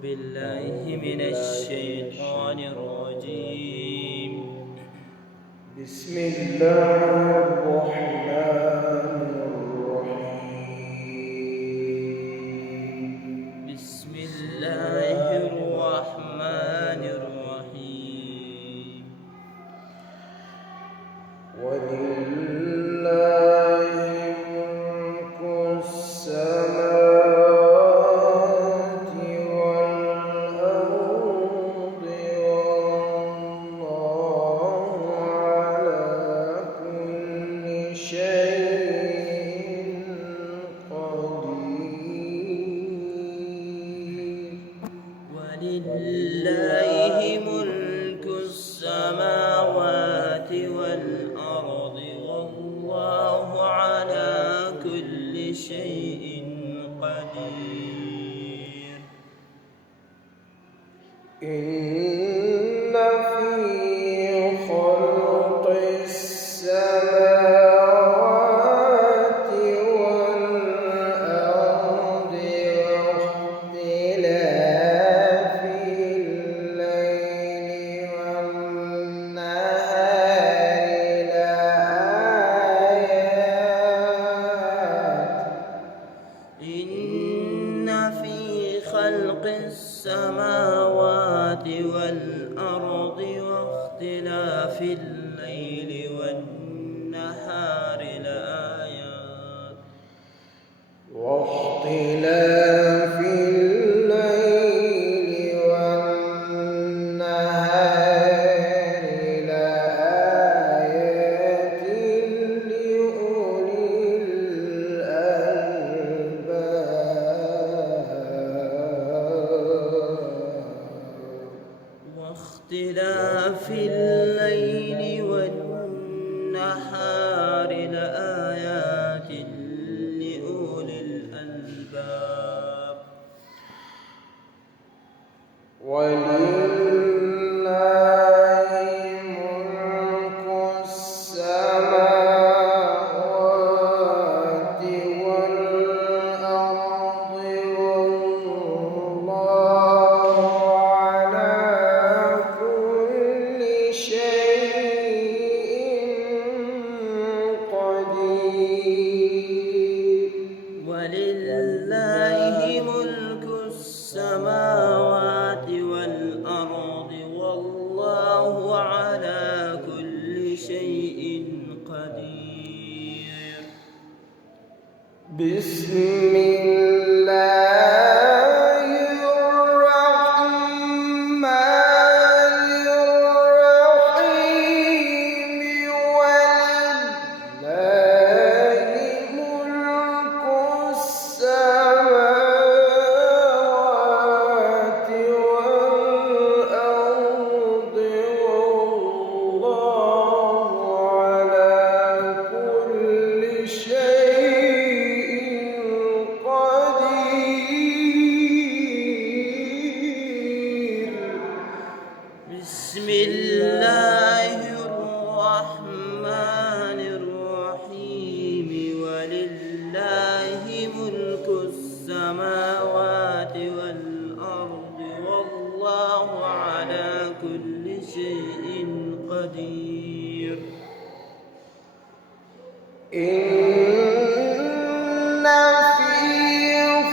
بالله من الشيطان الرجيم. بسم الله الرحمن الرحيم. بسم الله الرحمن الرحيم. ولله ملك السماوات والأرض والله على كل شيء قدير. ولله ملك السماوات والأرض والله على كل شيء قدير. إن في خلق السماوات والأرض واختلاف الليل والنهار لآيات. إن في خلق السماوات والأرض واختلاف الليل والنهار لآيات. واختلاف الليل والنهار لآيات لأولي الألباب. واختلاف الليل والنهار لآيات لأولي الألباب. ولله ملك السماوات والأرض والله على كل شيء قدير. ولله ملك السماوات والأرض والله على كل شيء قدير. بسم الله الرحمن الرحيم. ولله ملك السماوات والأرض والله على كل شيء قدير. بسم الله الرحمن الرحيم. ولله ملك السماوات والأرض والله على كل شيء قدير. إن في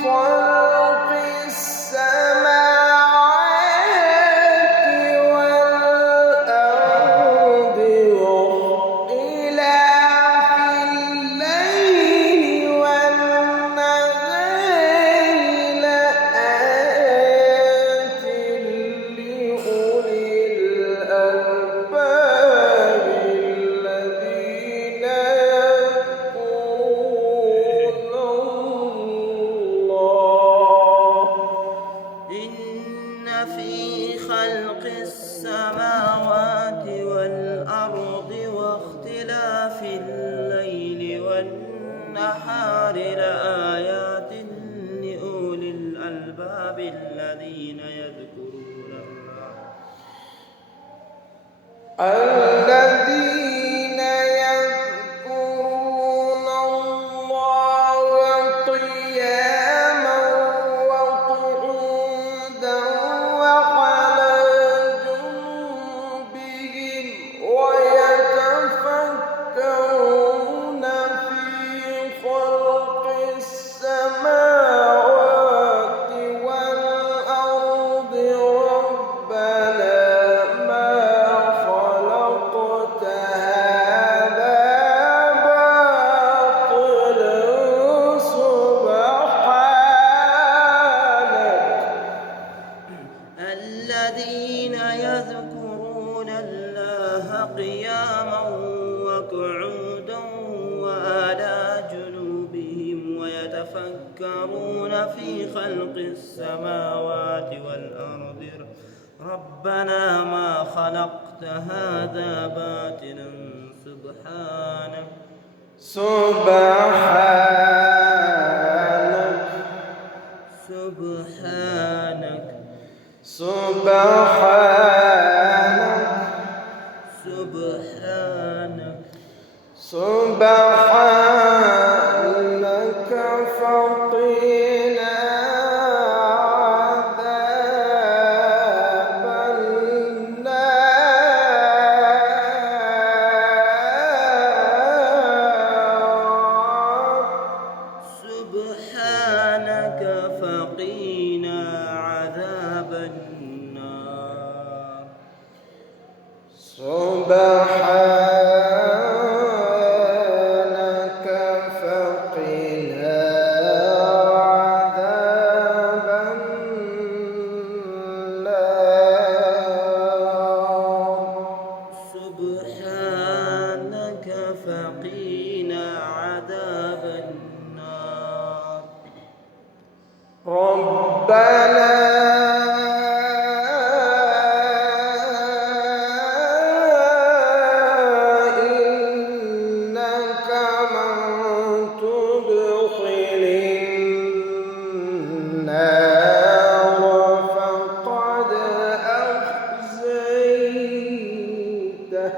خلق السماوات والأرض واختلاف الليل والنهار لآيات لأولي الألباب الذين يذكرون الله. إن في خلق السماوات والأرض واختلاف الليل والنهار لآيات لأولي الألباب الذين يذكرون الذين يذكرون الله قياما وقعودا يسرفون في خلق السماوات والأرض ربنا ما خلقت هذا باطلا سبحانك فقنا عذاب النار سبحانك فقنا عذاب النار سبحانك فقنا عذاب النار سبحانك فقنا عذاب النار ربنا إنك من تدخل النار فقد أخزيته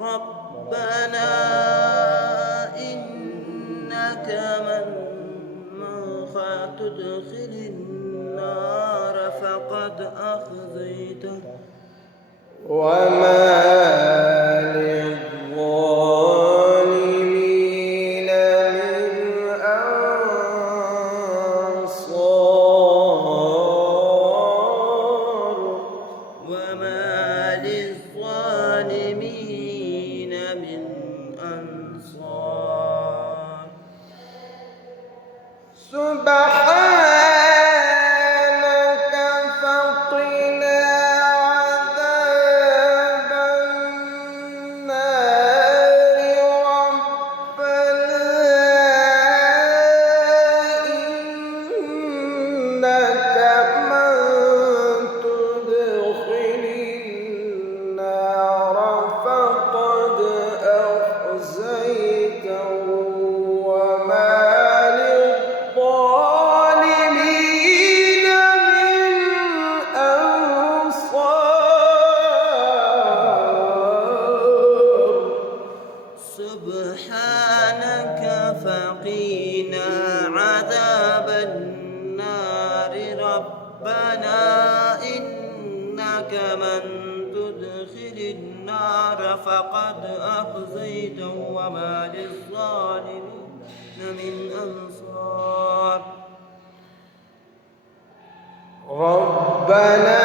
ربنا إنك من تدخل النار فقد أخزيته وما للظالمين من أنصار وما للظالمين من أنصار سبحانك فقنا عذاب النار ربنا إنك من تدخل النار فقد أخزيته وما للظالمين من أنصار سبحانك فقنا عذاب النار ربنا إنك من تدخل النار فقد أخزيته وما للظالمين من أنصار ربنا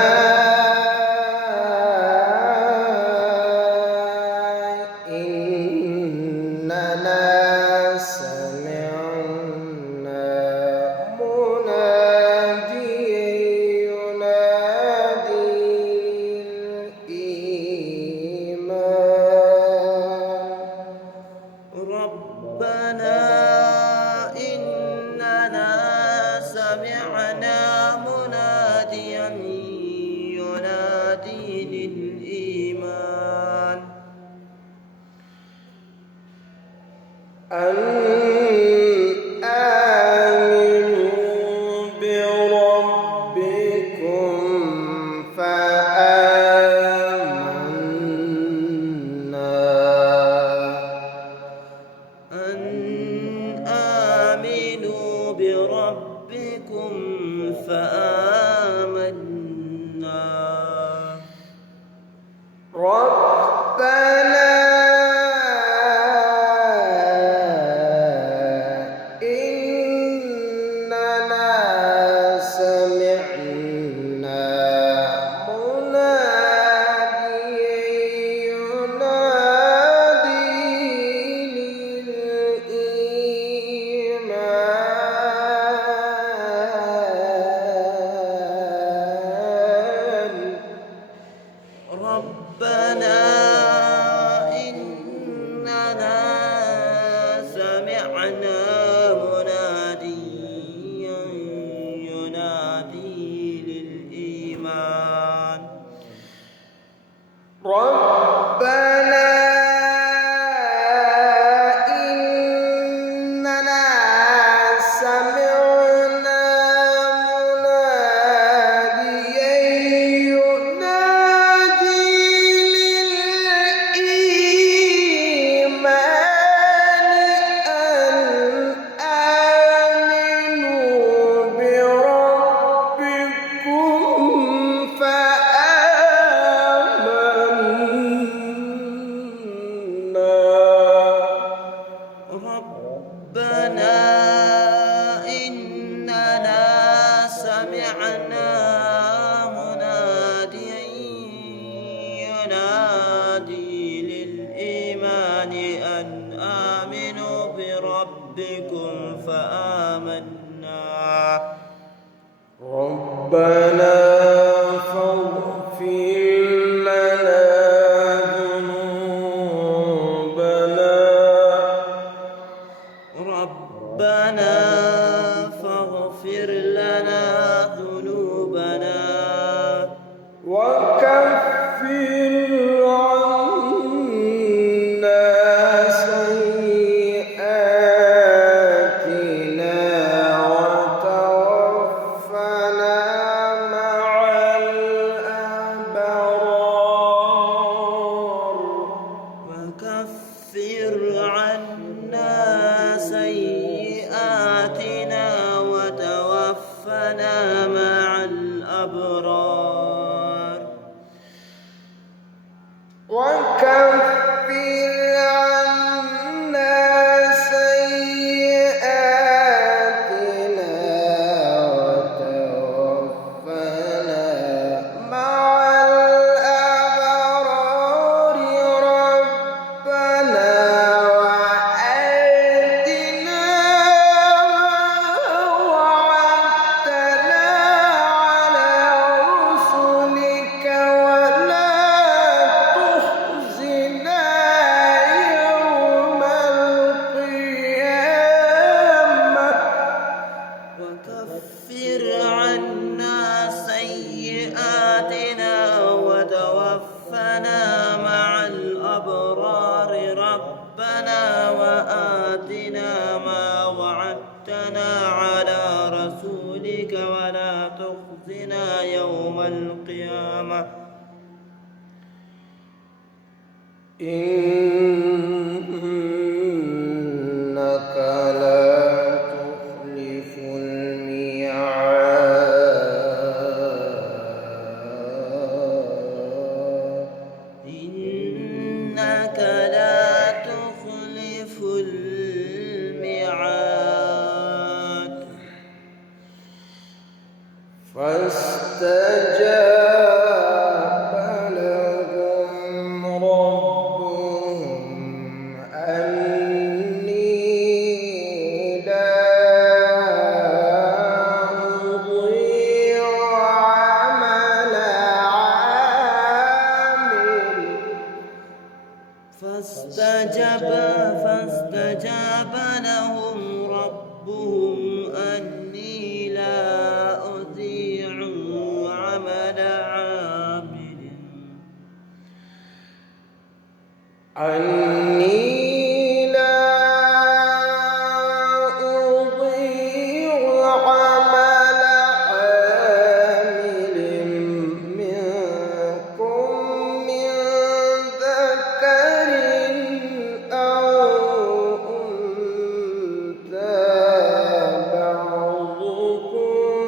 إننا سمعنا مناديا ينادي للإيمان ربنا إننا سمعنا مناديا ينادي للإيمان أن آمنوا بربكم فآمنا أن آمنوا بربكم فآمنا ربنا إننا سمعنا مناديا ينادي للإيمان ربنا فاغفر لنا ذنوبنا ربنا فاغفر لنا ذنوبنا وكفر عنا سيئاتنا وتوفنا مع الأبرار وكفر عنا سيئاتنا وتوفنا مع الأبرار وكفر عنا سيئاتنا وتوفنا مع الأبرار ربنا وآتنا ما وعدتنا على رسلك ولا تخزنا يوم القيامة وكفر عنا سيئاتنا وتوفنا مع الأبرار ربنا وآتنا ما وعدتنا على رسولك ولا تخزنا يوم القيامة إنك لا تخلف الميعاد إنك لا تخلف الميعاد فاستجاب لهم ربهم أني لا أضيع عمل عامل فاستجاب لهم ربهم أني لا أضيع عمل عامل أني لا أضيع عمل عامل منكم من ذكر أو أنثى بعضكم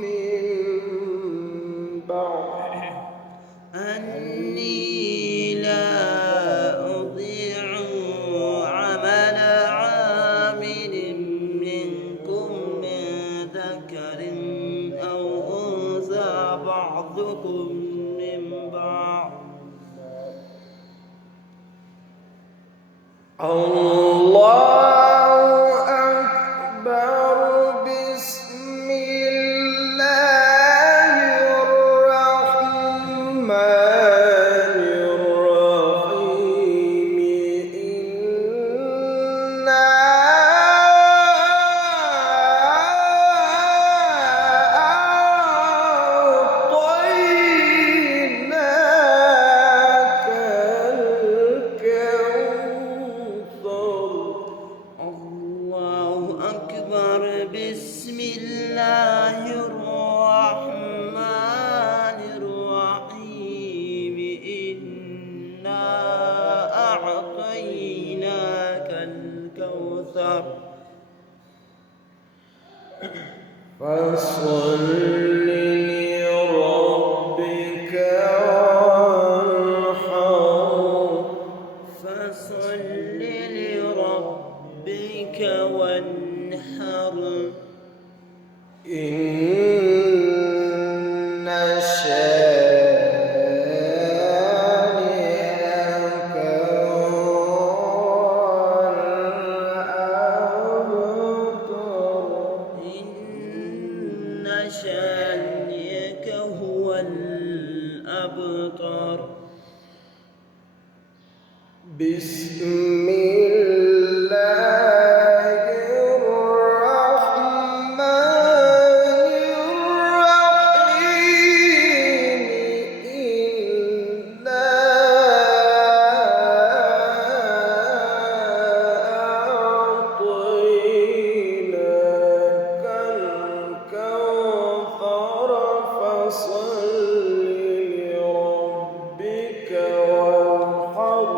من بعض أني لا أضيع عمل عامل منكم من ذكر أو أنثى بعضكم من بعض الله أكبر بسم الله الرحمن الرحيم إنا أعطيناك الكوثر الله أكبر بسم الله الرحمن الرحيم إنا أعطيناك الكوثر فصل لربك وانحر فصل لربك وانحر إن شانئك هو الأبتر إن شانئك هو الأبتر. بسم الله الرحمن الرحيم. إنا أعطيناك الكوثر فصل لربك وانحر.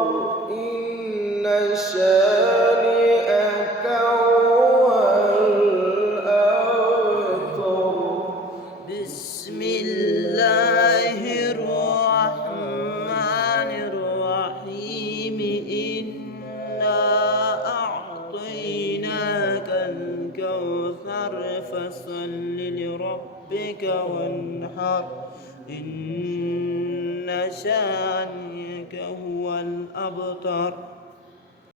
إن شانئك هو الأبتر. بسم الله الرحمن الرحيم. إنا أعطيناك الكوثر فصل لربك وانحر. إن شانئك هو الأبتر.